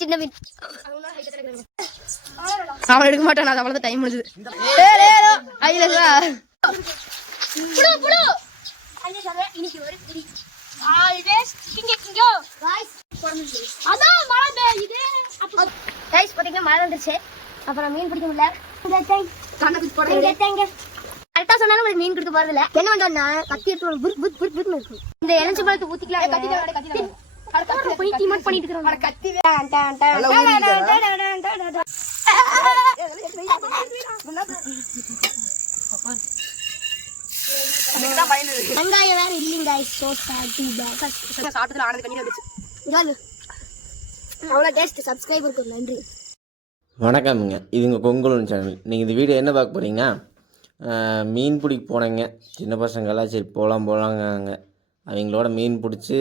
சின்ன அவன் எடுக்க மாட்டான் அது அவ்வளவு டைம் முடிஞ்சது. ஐயா புடு புடு. இன்னைக்கு மழை வந்துருச்சு. அப்புறம் மீன் பிடிக்க முடியல. கரெக்டா சொன்னாலும் உங்களுக்கு மீன் கொடுக்க போறது என்ன பண்றோம்னா கத்தி எடுத்து புத் புத் புத் இருக்கும் இந்த எலஞ்சி பழத்தை ஊத்திக்கலாம். வெங்காயம் வேற இல்லைங்க ஆனது கண்ணீர் வந்துச்சு. இதாங்க. அவ்வளோ டேஸ்ட் சப்ஸ்கிரைபருக்கு நன்றி. வணக்கம்ங்க. இதுங்க கொங்குலன் சேனல் நீங்கள் இந்த வீடியோ என்ன பார்க்க போகிறீங்கன்னா ஆஹ், மீன் பிடிக்க போனேங்க. சின்ன பசங்கள்லாம் சரி போகலாம் போகலாங்க அவங்களோட மீன் பிடிச்சி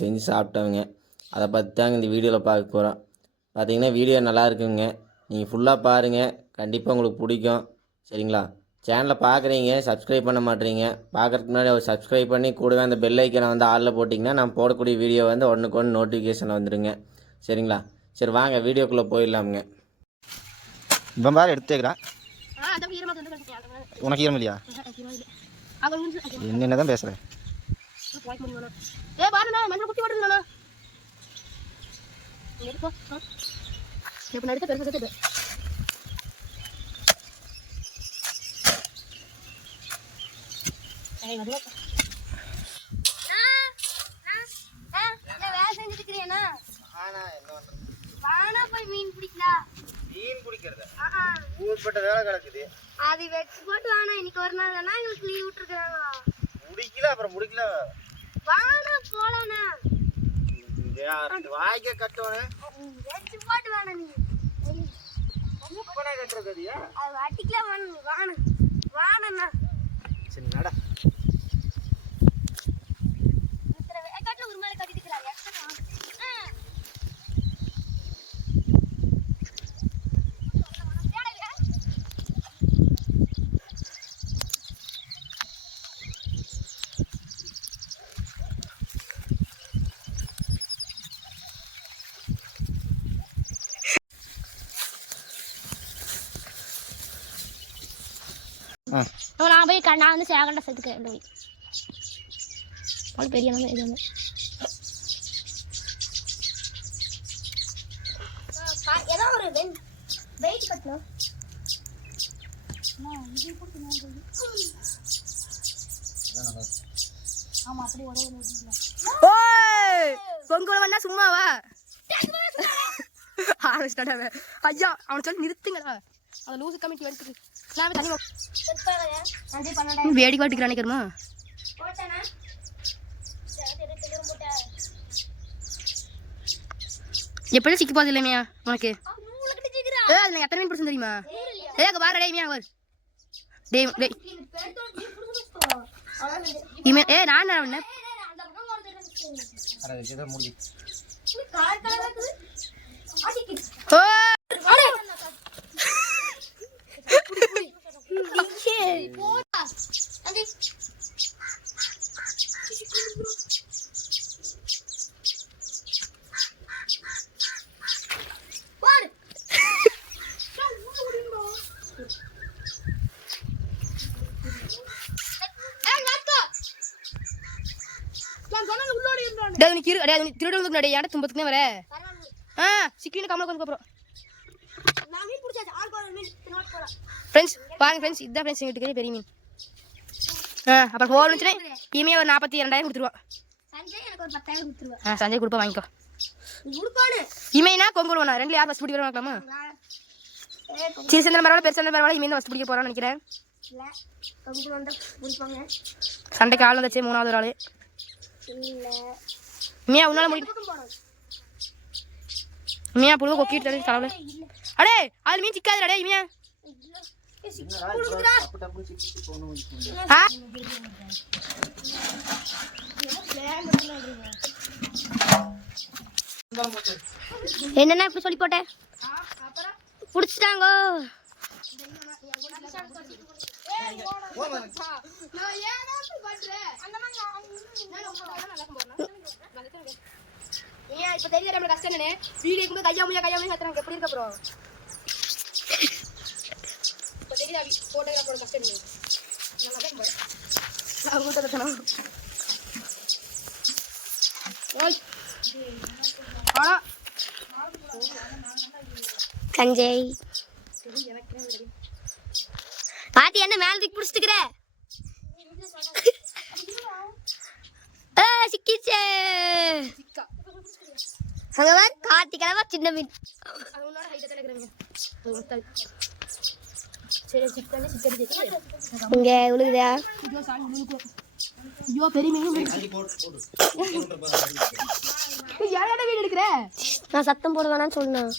செஞ்சு சாப்பிட்டவங்க. அதை பற்றி தாங்க இந்த வீடியோவில் பார்க்க போகிறோம் பார்த்தீங்கன்னா வீடியோ நல்லா இருக்குங்க. நீங்கள் ஃபுல்லாக பாருங்கள் கண்டிப்பாக உங்களுக்கு பிடிக்கும். சரிங்களா? சேனலை பார்க்குறீங்க சப்ஸ்கிரைப் பண்ண மாட்டீங்க. பார்க்குறதுக்கு முன்னாடி ஒரு சப்ஸ்கிரைப் பண்ணி கூடவே அந்த பெல் ஐக்கனை வந்து ஆளில் போட்டிங்கன்னா நான் போடக்கூடிய வீடியோ வந்து ஒன்றுக்கு ஒன்று நோட்டிஃபிகேஷன் வந்துடுங்க சரிங்களா? சரி வாங்க வீடியோக்குள்ளே போயிடலாமுங்க. இவன் பாரு எடுத்துக்கிறான் உனக்கு ஈரம் இல்லையா? என்னென்ன தான் பேசுகிறேன் போய் முடியும் ஏ பாருண்ணா மஞ்சள் குட்டி போட்டுருந்தா எடுப்போ இப்போ நடுத்த பெருசு சேர்த்து மீன் பிடிக்கலாம் மீன் பிடிக்கிறத. ஊர்பட்ட வேலை கிடக்குது. அது வெக்ஸ் போட்டு இன்னைக்கு ஒரு நாள் எங்களுக்கு லீவ் விட்டுருக்காங்க முடிக்கல அப்புறம் முடிக்கல. வானா போலானா வாய்க்க கட்டணும் வெக்ஸ் போட்டு வானா நீ. கட்டுறது அதையா அது வட்டிக்கலாம் வானா நீ. வானா வானா சரி நட இத்தனை வேக்காட்டுல ஒரு மேல கட்டிட்டு இருக்கிறாங்க ஆ நான் போய் க- நான் வந்து சேகண்ட சேர்த்துக்கிறேன் போய் அது பெரிய இது வந்து. ஏதோ ஒரு வெயிட் கட்டணும். ஓய்! பொங்கல் வந்தா சும்மாவா. ஐயா அவன் சொல்லி நிறுத்துங்கடா. அந்த லூசு கமிட்டி எடுத்துக்கு. நான் போய் தண்ணி வா- வேடிக்கை வாட்டிக்கிறான் நினைக்கிறமா எப்படி சிக்கி போகுது இல்லையா உனக்கு? ஏ அதுல எத்தனை மீன் தெரியுமா? ஏ அங்க பாரு டேய் மீன் பாரு. டேய் டேய். கிரு டேய் நீ திருடு வந்து டேய் ஏன்டா தும்பத்துக்குனே வர. ஆ சிக்கின கமல கொஞ்சம் அப்புறம் ஃப்ரெண்ட்ஸ் பாருங்க ஃப்ரெண்ட்ஸ் இதான் ஃப்ரெண்ட்ஸ் எங்கள் வீட்டுக்கு பெரிய மீன். ஆ அப்புறம் ஃபோன் வச்சுனே இனிமே ஒரு நாற்பத்தி ரெண்டாயிரம் கொடுத்துருவா. சஞ்சய் எனக்கு ஒரு பத்தாயிரம் கொடுத்துருவேன் ஆ சஞ்சய் கொடுப்பா வாங்கிக்கோ. இமைனா கொங்கல் வேணா ரெண்டு யார் ஃபஸ்ட் பிடிக்கிற பார்க்கலாமா? சிறு சந்திரன் பரவாயில்ல பெருசு பரவாயில்ல இமே ஃபஸ்ட் பிடிக்க போகிறான்னு நினைக்கிறேன். சண்டைக்கு ஆள் வந்துச்சு மூணாவது ஒரு ஆள். இல்ல. இமையா உன்னால முடியும் இமையா புழுவ கொக்கிட்டு தரேன் கடவுளே அடே அது மீன் சிக்காது அடே இமையா ஆ என்னென்ன இப்படி சொல்லி போட்டேன்? பிடிச்சிட்டாங்கோ. ஏன் இப்ப தெரியல நம்மளுக்கு கஷ்டம் என்னன்னு? வீடியோ கையா முடியா கையா முடியா எப்படி இருக்க அப்புறம்? இப்ப தெரியல போட்டோகிராஃபரோட கஷ்டம் என்ன நல்லா தான் போய் நான் கூட கத்தணும் ஓய் ஆனா கஞ்சை பாட்டி என்ன மேல தூக்கி பிடிச்சிட்டுக்கிற சிக்கிச்சே சிக்கா அங்க பார் கார்த்தி கிழமை சின்ன மீன் இங்க விழுகுதா ஐயோ பெரிய மீன் எடுக்கிற? நான் சத்தம் போட வேணாம்னு சொன்னேன்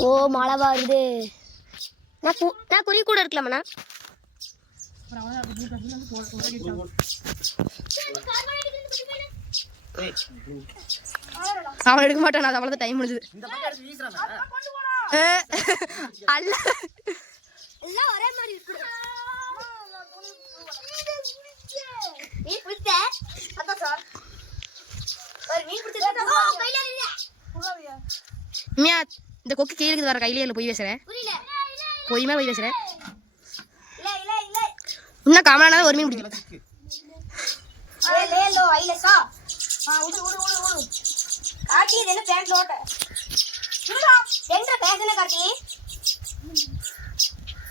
ஓ மழை வருது நான் நான் குறி கூட இருக்கலாமண்ணா. அவன் எடுக்க மாட்டான். அது அவ்வளோதான் டைம் முடிஞ்சது. அல்ல எல்லாம் ஒரே மாதிரி இருக்கு மீன் பிடிச்ச அதான் சார் ஒரு மீன் மியா இந்த கொக்கு கீழே இருக்குது வர கையிலே இல்லை பொய் பேசுறேன் புரியல பொய்யுமே பொய் இன்னும் கமலானாலும் ஒரு மீன் பிடிக்கும் ஏ லே லோ ஐலசா ஆ உடு உடு உடு உடு காட்டி இது என்ன பேண்ட் ஓட்ட என்ற பேசன காட்டி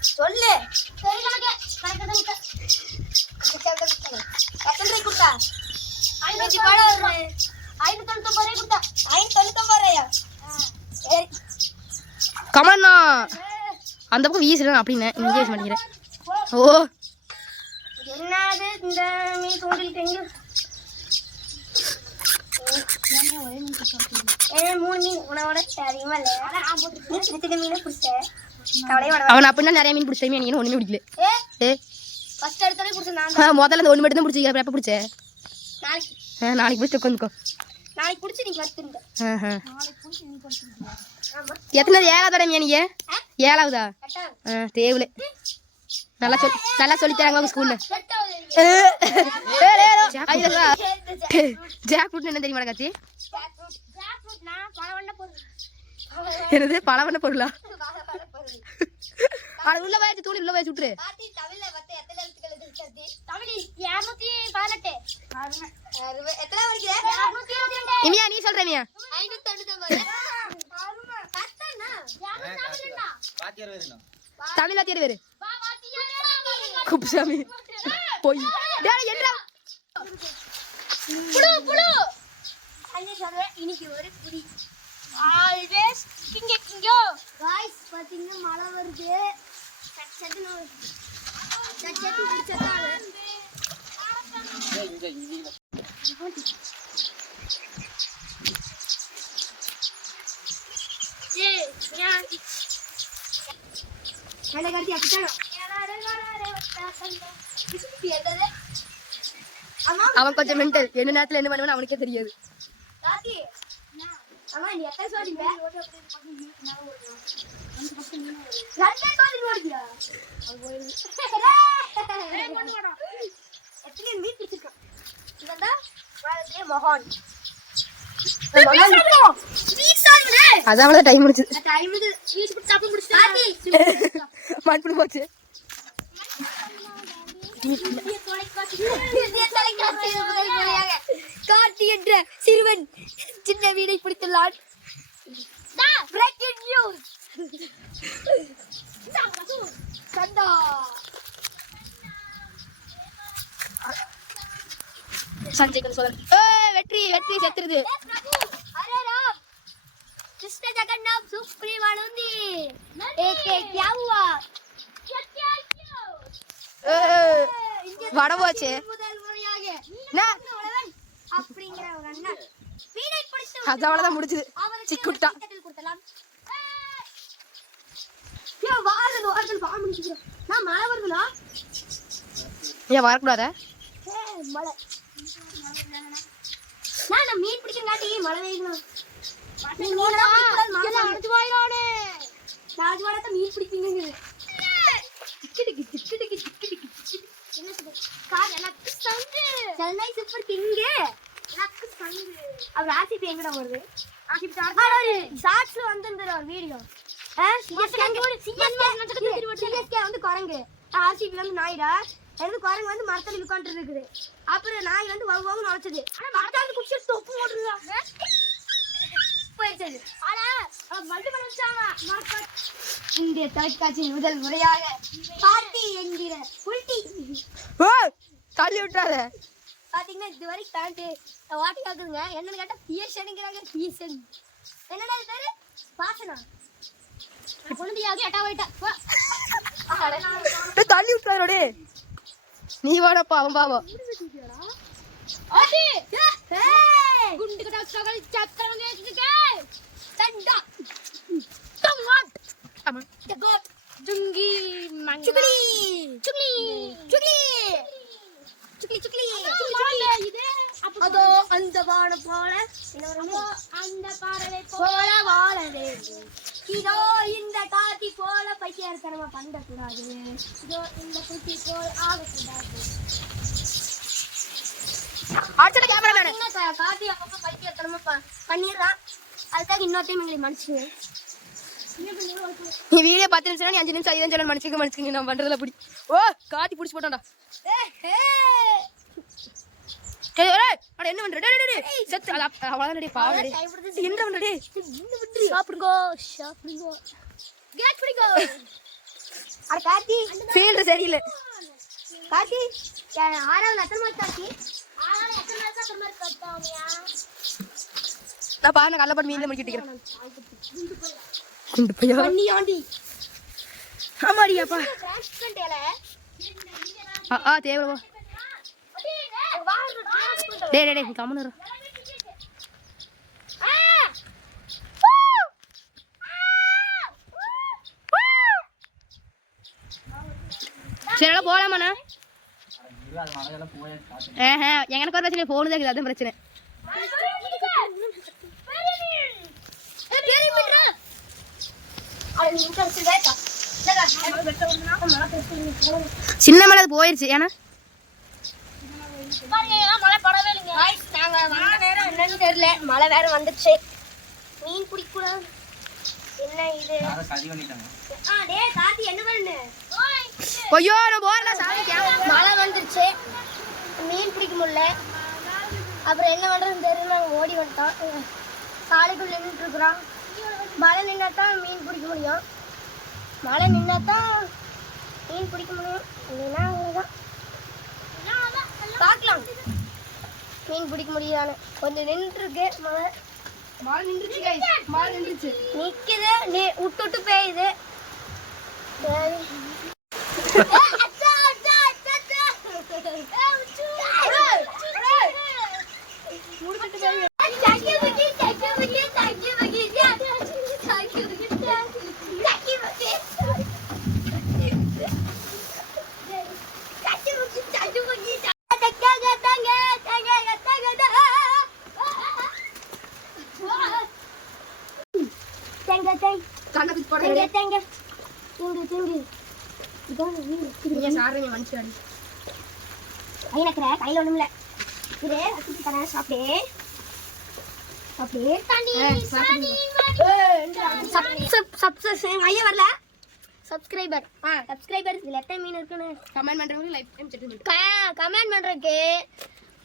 சொல்லு. சரி நமக்கு கரெக்டா விட்ட எத்தனை ரூபாய் கொடுத்தா ஐநூத்தி பாட வருது ஐநூத்தி தொண்ணூத்தொம்பது ரூபாய் கொடுத்தா. ஐநூத்தி தொண்ணூத்தொம்பது ரூபாயா? சரி. கமலண்ணா அந்த பக்கம் வீசுறேன் அப்படின்னு இங்கே வீச மாட்டேங்கிறேன் ஓ. என்னது இந்த மீன் தூண்டில் எங்க ஏ மூணு மீன் உணவோட அதிகமா இல்ல சின்ன சின்ன மீனை பிடிச்சேன் கவலையே வேணாம் அவன் அப்படின்னா நிறைய மீன் பிடிச்ச மீன் ஒன்றுமே பிடிக்கல ஏ ஏ ஃபர்ஸ்ட் எடுத்தோடனே பிடிச்ச நான் ஆ, முதல்ல அந்த ஒன்று மட்டும் தான் எப்போ பிடிச்ச நாளைக்கு நாளைக்கு பிடிச்சி உட்காந்துக்கோ நாளைக்கு பிடிச்சி எத்தனை ஏழாவதா மீன் நீங்க ஏழாவதா தேவல நல்லா சொல் நல்லா சொல்லி தராங்க ஸ்கூல்ல செட் ஆகுது ஜாக் ஃப்ரூட் என்ன தெரியுமா காச்சி என்னது பழவண்ண பொருளா? அது உள்ள வயசு தூளி உள்ள வயசு விட்டுரு. இனியா எத்தனை நீ சொல்ற இனியா. ஐநூத்தி தமிழ் வாத்தியார் வேறு. குப்புசாமி. போய். என்னடா? புழு புழு. அங்கே சொல்றேன் இன்னைக்கு ஒரு புடி ஆல்வேஸ் கிங்க கிங்கோ காய்ஸ் பாத்தீங்கன்னா மழை வருது என்ன என்னது அம்மா அவன் கொஞ்சம் மென்டல் என்ன நேரத்துல என்ன பண்ணுவான்னு அவனுக்கே தெரியாது அம்மா நீ எத்தனை ரெண்டே ஓடியா பிடிச்சிருக்கான் அவ்வளோதான் டைம் பிடிச்சா மண்புழு போச்சு. கார்த்தி என்ற சிறுவன். சின்ன வீடை பிடித்துள்ளான் Breaking news. சண்டா சஞ்சய் கொஞ்சம் சொல்ல ஏய், வெற்றி வெற்றி செத்துருது अरे राम कृष्ण जगन्नाथ सुप्रीम आनंदी एक एक क्या हुआ ஏய், முடிச்சுக்கிறோம் நான் மழை வருதுனா ஏன் வரக்கூடாதா? மீன் பிடிக்கிறங்காட்டி மழை பெய்யணும் வாயில மீன் பிடிப்பீங்க என்ன சொல்றது கார் எனக்கு சங்கு சென்னை சூப்பர் கிங்கு அப்புறம் ஆர்சிபி எங்கடா வருது ஷார்ட்ஸ் வந்து இந்த ஒரு வீடியோ. சிஎஸ்கே வந்து குரங்கு. ஆர்சிபி வந்து நாய்டா. எனக்கு குரங்கு வந்து மரத்தடி உட்காந்துட்டு இருக்குது. அப்புறம் நாய் வந்து வவு வவு நுழைச்சது ஆனா மரத்தை வந்து குடிச்சிட்டு தொப்பு போட்டுருக்காங்க போயிடுச்சு ஆனா அவன் மல்டி பண்ணிச்சாங்க இந்திய தொலைக்காட்சியின் முதல் முறையாக. பார்ட்டி என்கிற புல்டி ஓ தள்ளி பாத்தீங்கன்னா இது வரைக்கும் பேண்ட் வாட்டி காக்குதுங்க. என்னன்னு கேட்டா பிஎஸ்என்ங்கிறாங்க பிஎஸ்என் என்னடா இது பேரு? பாசனா குழந்தையாக எட்டா போயிட்டா தள்ளி விட்டுறாரோடே நீ வாடப்பா அவன் பாவம். குண்டு கட்டா சகல் டமாட் ஜுங்கி சுக்லி சுக்லி சுக்லி சுக்லி அதோ அந்த பானை போல. அந்த பாறை போல வாழவே. இதோ இந்த காத்தி போல பைத்தியத்தனமா பண்ணக்கூடாது. இதோ இந்த குட்டி போல் ஆகக்கூடாது. அடுத்த கேமரா மேன். என்ன கா- காத்தி அப்பப்ப பைத்தியத்தனமா ப- பண்ணிடுறான். அதுக்காக இன்னொரு டைம் எங்களை மன்னிச்சுங்க நீ வீடியோ பத்து நிமிஷம் நீ அஞ்சு நிமிஷம் ஐந்து நிமிஷம் மனுச்சுக்க மனுச்சுங்க நான் பண்றதுல பிடி ஓ காத்தி பிடிச்சி ஏய், அட என்ன பண்ற? செத்து அவ்வளவுதான் டேய் பாவம் டேய் என்ன பண்ற டேய்? சாப்பிடுங்கோ சாப்பிடுங்கோ. கேட் பிடிங்கோ அட கார்த்தி ஃபீல்டு சரியில்லை. கார்த்தி. ஆறாவது எத்தனை மார்க் கார்த்தி? ஆறாவது எத்தனை மார்க் எத்தனை மார்க் கட்டாமியா நான் பாருங்க கள்ளப்பட்டு மீன் முடிக்கிட்டு இருக்கிறேன். குண்டு பையா. பண்ணி ஆண்டி ஆமாடி அப்பா ஆ ஆ டே டே டே டேய் கம்முன்னு இரு. சரி எல்லாம் போலாமாண்ணா எனக்கு ஒரு பிரச்சனை ஃபோனு தான் இருக்குது அதுவும் பிரச்சனை. சின்ன மலை போயிருச்சு ஏன்னா? தெரியல. மழை வேற வந்துச்சு மீன் பிடிக்கூடாது என்ன இது? ஆ டேய் காத்தி என்ன பண்ணு? ஐயோ போறல சாமி மழை வந்துருச்சு. மீன் பிடிக்க முடியல. அப்புறம் என்ன பண்றதுன்னு தெரியல. நாங்கள் ஓடி வந்துட்டோம். சாலைக்குள்ள நின்றுட்டு இருக்கிறோம் மழை நின்னா தான் மீன் பிடிக்க முடியும். மழை நின்னா தான் மீன் பிடிக்க முடியும். இல்லைன்னா அவ்வளோதான் பார்க்கலாம் மீன் பிடிக்க முடியாதுன்னு கொஞ்சம் நின்றுருக்கு. மழை. மழை நின்றுச்சு guys. மழை நின்றுச்சு. நிக்குது. நீ விட்டு விட்டு பெய்யுது சரி தேங்க தேங்க கண்ணை குத்தி போட தேங்க தேங்க திங்கு திங்கு இதான் சாரு. ஐயனக்கிற கையில் ஒன்றும் இல்லை. இரு குட்டி தரேன். சாப்பிடு. அப்படியே வரல. சப்ஸ்கிரைபர் ஆ சப்ஸ்கிரைபர் இதில் எத்தனை மீன் இருக்குன்னு? கமெண்ட் பண்றவங்க லைஃப் டைம் செட்டில் கமெண்ட் பண்ணுறதுக்கு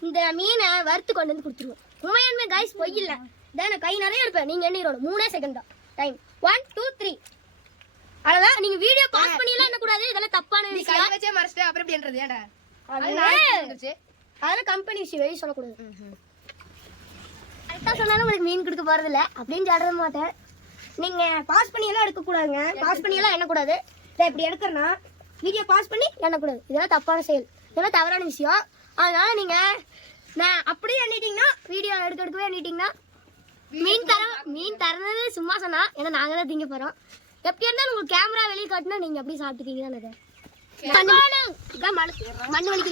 இந்த மீனை வறுத்து கொண்டு வந்து கொடுத்துருவோம். உண்மையானுமே கைஸ் பொய் இல்லை. இதான் கை நிறைய இருப்பேன் நீங்கள் எண்ணிரோட மூணே செகண்ட் தான். டைம் ஒன் டூ த்ரீ அவ்வளோதான் நீங்கள் வீடியோ பாஸ் பண்ணியெல்லாம் என்ன இதெல்லாம் தப்பான நீ கை விஷயம் வச்சே மறைச்சிட்ட அப்புறம் எப்படி என்றது? அது வந்துருச்சு அதெல்லாம் கம்பெனி விஷயம் வெளியே சொல்லக்கூடாது. கரெக்டாக சொன்னாலும் உங்களுக்கு மீன் கொடுக்க போகிறதில்ல அப்படின்னு சொல்ல மாட்டேன் நீங்கள் பாஸ் பண்ணியெல்லாம் எடுக்கக்கூடாதுங்க. பாஸ் பண்ணியெல்லாம் எண்ணக்கூடாது. இதை இப்படி எடுக்கிறேன்னா வீடியோ பாஸ் பண்ணி எண்ணக்கூடாது. இதெல்லாம் தப்பான செயல். இதெல்லாம் தவறான விஷயம். அதனால நீங்கள் நான் அப்படியே எண்ணிட்டீங்கன்னா வீடியோ எடுக்க எடுக்கவே எண்ணிட்டீங்கன்னா மீன் தர மீன் தரது சும்மா சொன்னா ஏன்னா நாங்கள் தான் திங்க போகிறோம் எப்படி இருந்தாலும் உங்களுக்கு கேமரா வெளியே காட்டினா நீங்கள் அப்படியே தானே மண்ணு இதான் மண் மண் வலிக்கு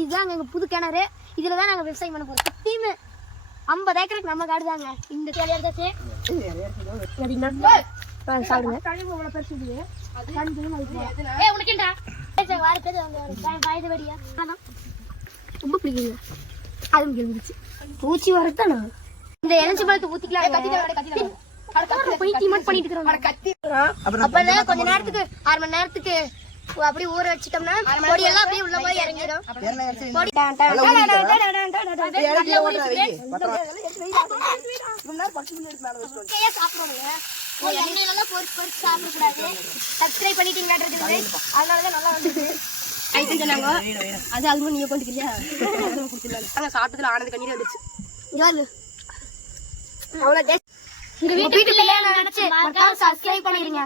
இதுதான் எங்கள் புது கிணறு. இதில் தான் நாங்கள் விவசாயம் பண்ண போகிறோம் சுற்றியுமே ஐம்பது ஏக்கருக்கு நம்ம காடு தாங்க. இந்த சாப்பிடுங்க. ரொம்ப பிடிக்குங்க. அதுவும் கிழிஞ்சிச்சு பூச்சி வரத்தானா? இந்த எலஞ்சி பழத்தை அடுத்த போய் டிமாண்ட் பண்ணிட்டு இருக்கிறோம் அப்பதான் கொஞ்ச நேரத்துக்கு அரை மணி நேரத்துக்கு அப்படி ஊற வச்சிட்டோம்னா பொடி எல்லாம் அப்படியே உள்ள போய் இறங்கிடும். பொடி. எண்ணெயில பொறிச்சு பொறிச்சு சாப்பிட கூடாது சப்ஸ்கிரைப் பண்ணிட்டீங்களாட்டு அதனாலதான் நல்லா வந்துருக்கு. சொன்னாங்க. அது அதுவும் நீங்க கொண்டுக்கிறியா நாங்க சாப்பிட்டதுல ஆனது கண்ணீர் வந்துச்சு அவ்வளோ உங்க வீட்டு பிள்ளையா நினைச்சு மறக்காம சப்ஸ்கிரைப் பண்ணிருங்க.